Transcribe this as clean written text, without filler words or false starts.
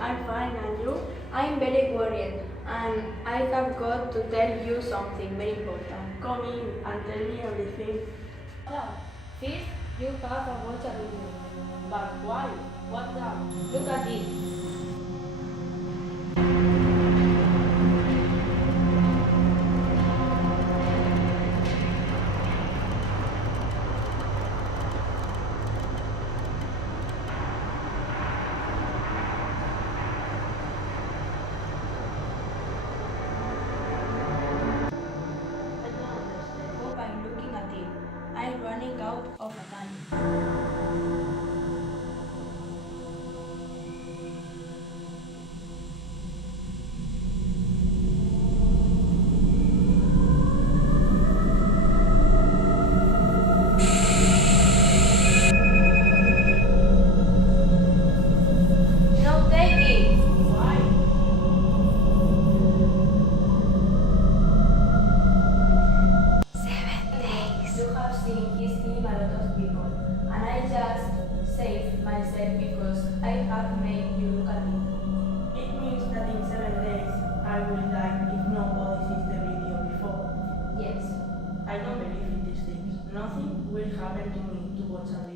I'm fine, and you? I'm very worried and I have got to tell you something very important. Come in and tell me everything. First, you have a watch a video. But why? What's that? Look at it. I don't understand. Hope I'm looking at it. I'm running out of time. No, take it. Why? You have seen he's killing a lot of people, and I just saved myself because I have made you look at it. It means that in 7 days I will die if nobody sees the video before. Yes. I don't believe in these things. Nothing will happen to me to watch a